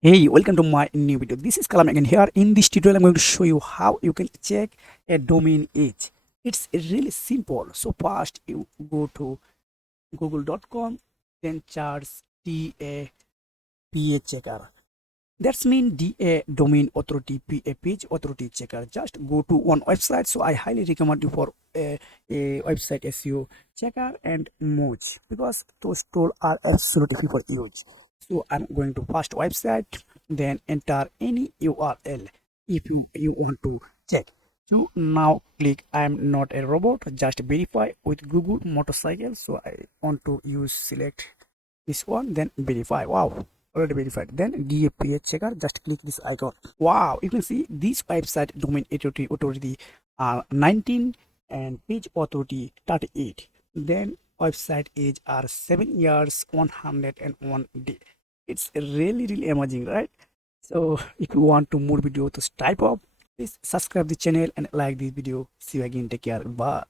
Hey, welcome to my new video. This is Kalam again here. In this tutorial, I'm going to show you how you can check a domain age. It's really simple. So first, you go to google.com, then search DAPA checker. That's mean DA domain authority, PA page authority checker. Just go to one website. So I highly recommend you for a website SEO checker and Moz because those tools are absolutely free for use. So I'm going to first website, then enter any URL if you want to check. So now click I'm not a robot, just verify with Google motorcycle. So I want to use select this one, then verify. Wow, already verified. Then DAPH checker, just click this icon. Wow, you can see this website domain authority 19 and page authority 38. Then website age are 7 years 101 day. It's really amazing, right? So if you want to more videos type of, please subscribe the channel and like this video. See you again, take care, bye.